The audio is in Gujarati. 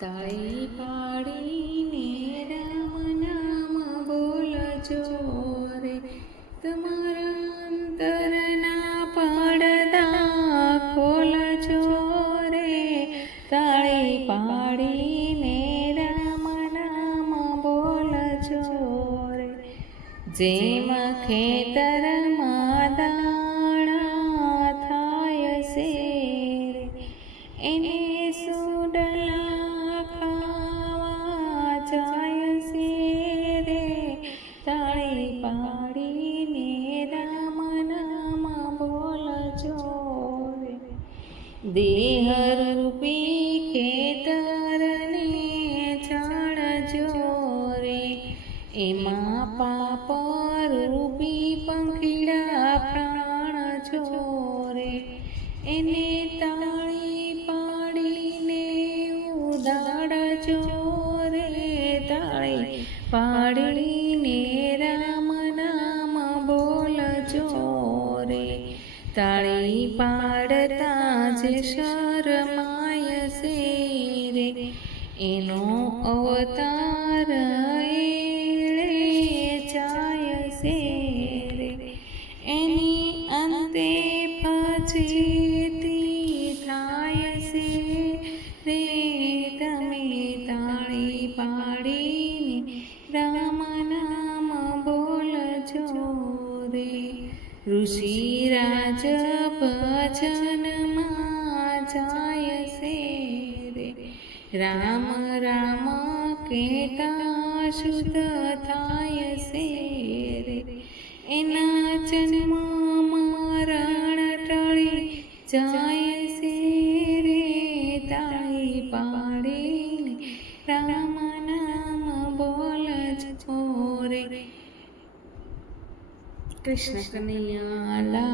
તાળી પાડીને રામ નામ બોલજો રે. તમારા અંતરના પડદા ખોલજો રે. તાળી પાડીને રામ નામ બોલજો રે. જેમ ખેતરમાં દાણા દેહ રૂપી ખેતરને જાણજો રે એમાં પાપ રૂપી પંખીડા પ્રાણ જોરે, એને તાળી પાડીને ઉદાડ જોરે, તાળી પાડીને તાળી પાડતા જે શરમાય છે રે એનો અવતાર જાય છે રે એની અંતે પછીથી ઋષિ રાજ ભજનમાં જાય છે રે. રામ રામ કેતા શુદ્ધ થાય છે રે. એના જન્મ મરણ ટળી જાય છે રે. તાળી પાડીને રામ નામ બોલજો રે. കൃഷ്ണ കൃഷ്ണ